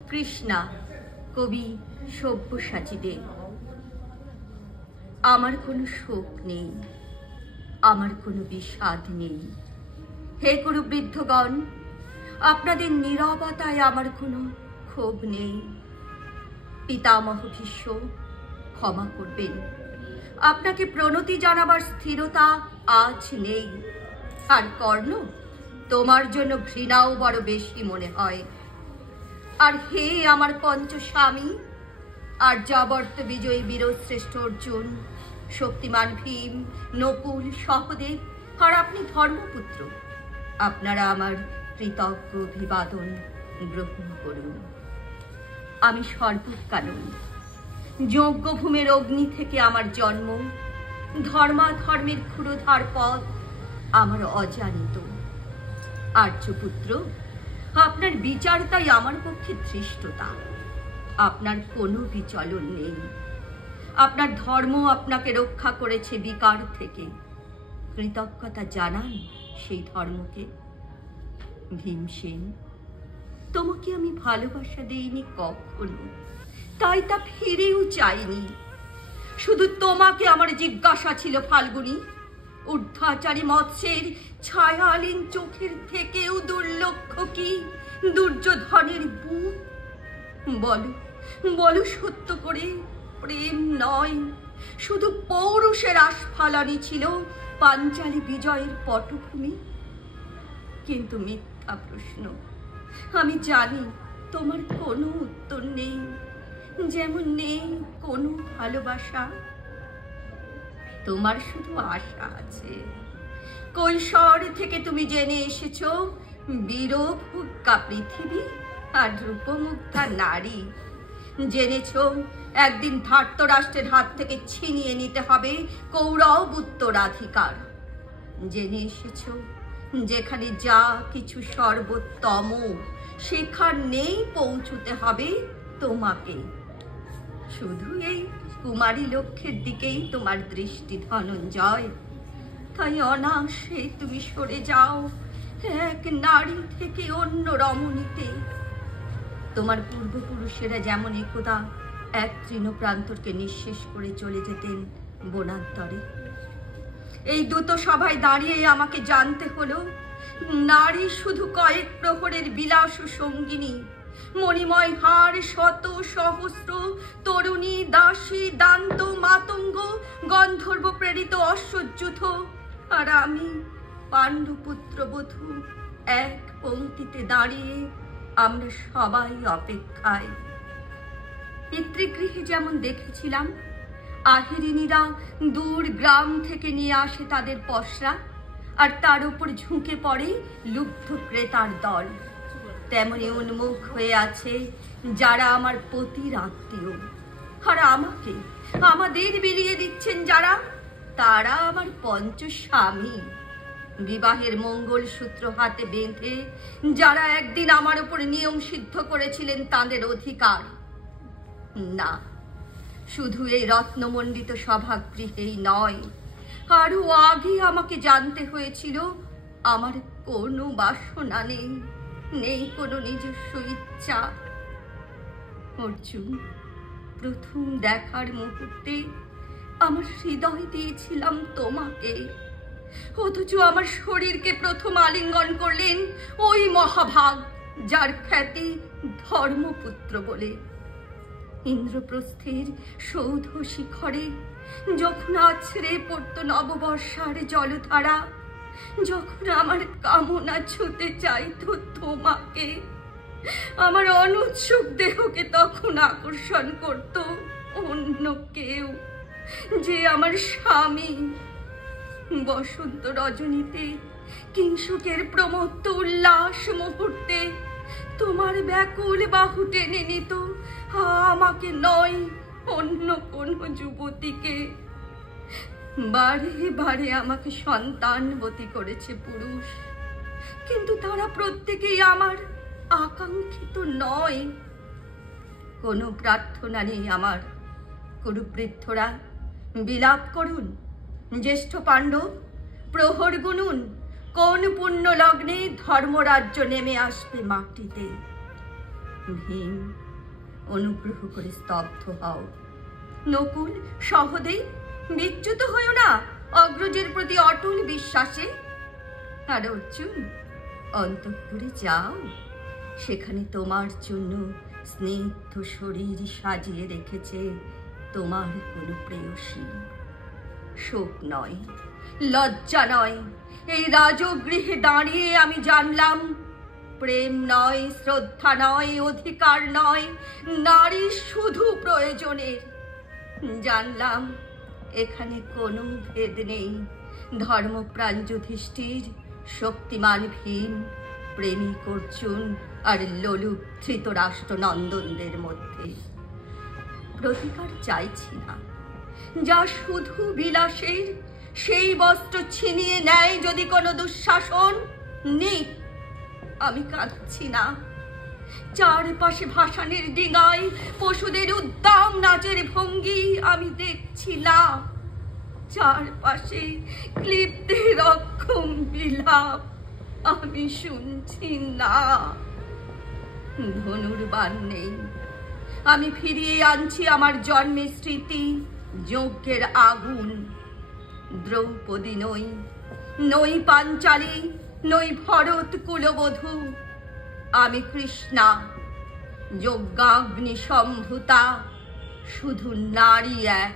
কৃষ্ণা কবি সব্যসাচী দে। আমার কোনো শোক নেই, আমার কোনো বিষাদ নেই। হে গুরু বৃদ্ধগণ, আপনাদের নীরবতায় আমার কোনো ক্ষোভ নেই। পিতামহ ভীষ্ম, ক্ষমা করবেন, আপনাকে প্রণতি জানাবার স্থিরতা আজ নেই। আর কর্ণ, তোমার জন্য ঘৃণাও বড় বেশি মনে হয়। আর হে আমার পঞ্চস্বামী, আর যাবর্ত বিজয়ী বীরশ্রেষ্ঠ অর্জুন, শক্তিমান ভীম, নকুল, সহদেব, আর আপনি ধর্মপুত্র, আপনারা আমার কৃতজ্ঞ অভিবাদন গ্রহণ করুন। আমি সর্বকালন যজ্ঞভূমের অগ্নি থেকে আমার জন্ম, ধর্মাধর্মের ক্ষুরধার পথ আমার অজানিত। আর্যপুত্র, আপনার বিচার তাই আমার পক্ষে ধৃষ্টতা। আপনার কোনো বিচলন নেই। আপনার ধর্ম আপনাকে রক্ষা করেছে বিকার থেকে। কৃতজ্ঞতা জানান সেই ধর্মকে। ভীমসেন, তোমাকে আমি ভালোবাসা দেইনি কখনো, তাই তা ফিরেও চাইনি। শুধু তোমাকে আমার জিজ্ঞাসা ছিল ফাল্গুনী, ঊর্ধ্বাচারী মৎস্যের ছায়ালীন চোখের থেকেও দুর্লক্ষ কি দুর্যোধনের বুক? বলো, বলো সত্য করে, প্রেম নয়, শুধু পৌরুষের আস্ফালনই ছিল পাঞ্চালী বিজয়ের পটভূমি? কিন্তু মিথ্যা প্রশ্ন, আমি জানি তোমার কোনো উত্তর নেই, যেমন নেই কোনো ভালোবাসা। তোমার শুধু আশা আছে। কৈশোর থেকে তুমি জেনে এসেছ বীরভোগ্যা পৃথিবী আর রূপমুগ্ধা নারী। জেনেছ একদিন ধার্তরাষ্ট্রের হাত থেকে ছিনিয়ে নিতে হবে কৌরব উত্তরাধিকার। জেনে এসেছ যেখানে যা কিছু সর্বোত্তম, সেখানেই পৌঁছতে হবে তোমাকে। শুধু এই কুমারী লক্ষ্যের দিকেই তোমার দৃষ্টি ধনঞ্জয়, তাই অনায়াসে তুমি সরে যাও এক নারী থেকে অন্য রমণীতে। তোমার পূর্বপুরুষেরা যেমন একদা এক তৃণপ্রান্তরকে নিঃশেষ করে চলে যেতেন বনান্তরে, এই দ্রুত সভায় দাঁড়িয়ে আমাকে জানতে হলো নারী শুধু কয়েক প্রহরের বিলাস সঙ্গিনী, মণিময় হার, শত সহস্র তরুণী, দাসী, দান্ত, মাতঙ্গ, গন্ধর্ব প্রেরিত অশ্বযুথ, আর আমি পাণ্ডুপুত্র বধূ, এক পংক্তিতে দাঁড়িয়ে আমরা সবাই অপেক্ষায়। পিতৃগৃহে যেমন দেখেছিলাম আহিরিনীরা দূর গ্রাম থেকে নিয়ে আসে তাদের পসরা, আর তার উপর ঝুঁকে পড়ে লুব্ধ ক্রেতার দল, তেমনি উন্মুখ হয়ে আছে যারা আমার পতির আত্মীয়। আর আমাকে, আমাদের বিলিয়ে দিচ্ছেন যারা, তারা আমার পঞ্চস্বামী। বিবাহের মঙ্গল সূত্র হাতে বেঁধে যারা একদিন আমার উপর নিয়ম সিদ্ধ করেছিলেন তাদের অধিকার। না, শুধু এই রত্নমণ্ডিত সভাগৃহেই নয়, আরো আগে আমাকে জানতে হয়েছিল আমার কোনো বাসনা নেই, নেই কোনো নিজস্ব ইচ্ছা। অর্জুন, প্রথম দেখার মুহূর্তে আমার হৃদয় দিয়েছিলাম তোমাকে, অথচ আমার শরীরকে প্রথম আলিঙ্গন করলেন ওই মহাভাগ যার খ্যাতি ধর্মপুত্র বলে। ইন্দ্রপ্রস্থের সৌধ শিখরে যখন আছড়ে পড়ত নববর্ষার জলধারা, যখন আমার কামনা ছুতে চাইত তোমাকে, আমার অনুৎসুক দেহকে তখন আকর্ষণ করত অন্য কেউ, যে আমার স্বামী। বসন্ত রজনীতে, কিংসুকের প্রমত্ত উল্লাস মুহূর্তে তোমার ব্যাকুল বাহু টেনে নিত আমাকে নয়, অন্য কোন যুবতীকে। বারে বারে আমাকে সন্তানবতী করেছে পুরুষ, কিন্তু তারা প্রত্যেকেই আমার আকাঙ্ক্ষিত নয়। কোনো প্রার্থনা নেই আমার। কুরুবৃদ্ধরা বিলাপ করুন, জ্যেষ্ঠ পাণ্ডব প্রহর গুনুন, কোন পুণ্য লগ্নে ধর্মরাজ্য নেমে আসবে মাটিতে। ভীম, অনুগ্রহ করে স্তব্ধ হও। নকুল, সহদেব, বিচ্যুত হইও না অগ্রজের প্রতি অটল বিশ্বাসে। আর অর্জুন, অন্তঃপুরে যাও, সেখানে তোমার জন্য স্নিগ্ধ শরীর সাজিয়ে রেখেছে তোমার কোনো প্রেয়সী। শোক নয়, লজ্জা নয়, এই রাজগৃহে দাঁড়িয়ে আমি জানলাম প্রেম নয়, শ্রদ্ধা নয়, অধিকার নয়, নারী শুধু প্রয়োজনের। জানলাম এখানে কোনো ভেদ নেই ধর্মপ্রাণ যুধিষ্ঠির, শক্তিমান ভীম, প্রেমিক অর্জুন আর লোলুপ ধৃতরাষ্ট্র নন্দনদের মধ্যে। প্রতিকার চাইছি না, যা শুধু বিলাসের, সেই বস্ত্র ছিনিয়ে নেয় যদি কোনো দুঃশাসন নেই। আমি কাঁদছি না, চারপাশে ভাসানের ডিঙায় পশুদের উদ্দাম নাচের ভঙ্গি আমি দেখছি না, চারপাশে ক্লিপ্তের অক্ষম বিলাপ আমি শুনছি না। ধনুর্বাণ নেই, আমি ফিরিয়ে আনছি আমার জন্মের স্মৃতি, যজ্ঞের আগুন। দ্রৌপদী নই, নই পাঞ্চালী, নই ভরত কুলবধূ, আমি কৃষ্ণা, যজ্ঞাগ্নি সম্ভূতা, শুধু নারী এক।